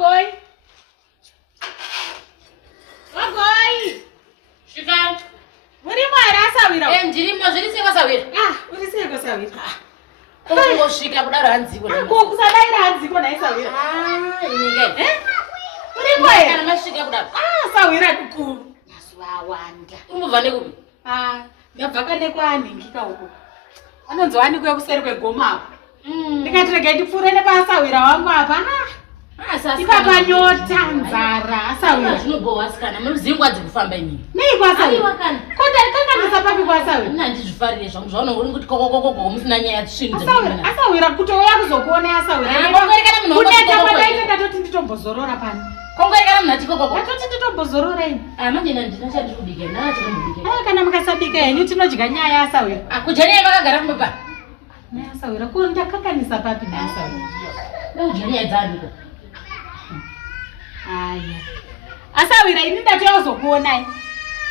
Wagoi. Wagoi. Shika. Uri mwara asawira. Ndiri zviri sei kwasawira? Uri sei kwasawira? Kungosvika kudaro hanziko. Kusadaira hanziko naisawira. Inike. Uri mwara kana masvika kudaro. Sawira dukuru. Mazuva awanda. Umbobva nekupi? Ndabva kane kwaanhingika uko. Anonzowanikwe kuseri kwegoma. Ndikati regai ndipfuure nepasawira wangu apa. Ikapanyota nzara asawira. Zvinobohwa sikana munozingwa dzikufamba inini. Nei kwasawira? Kota kanganisa papi kwasawira? Ndizvifarire zvangu zvaona uri kuti kokokoko musina nyaya dzisvinhu asawira kutouya kuzokuona asawira. Kuneta padaite ndatoti nditombozorora pano. Kongoekana munhu ati kokoko. Ndatoti nditombozorora ini. Manje ndina chandikubika ndachirambubika. Kana mukasabika henyu tinodya nyaya asawira. Kudya nyaya makagara kumba pa. Nyaya asawira ko ndakakanisa papi asawira. Ndakudya nyaya dzaniko. Aya. Asawira ini ndatozokuonai.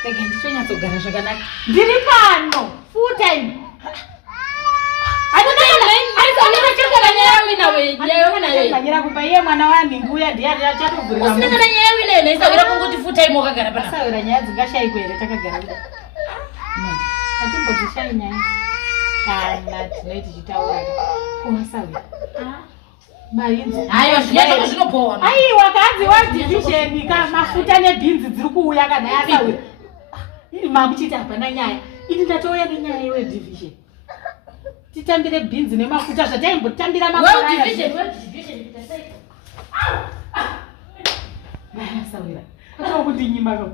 Rega ndichonyatsogara zvakanaka. Ndiri pano. Full time. Ndanyira kumba iye mwana wanhinguya ndiye achatobvurira. Usina kana nyaya wina naisawira kungoti full time wakagara pana. Asawira nyaya dzingashayikwa here takagara kuda. Atimbodzishayi nyaya. Kana tinoi tichitaura kuasawira. Aiwa zvinobohwa. Aiwa kadzi wadivisheni mafuta nebhinzi dziri kuuya kana yasawira. Mamuchiti hapana nyaya. Ini ndatouya nenyaya yewedivision. Titambire bhinzi nemafuta zvataimbotabira makore aya. Division. Asawira. Kuti nyima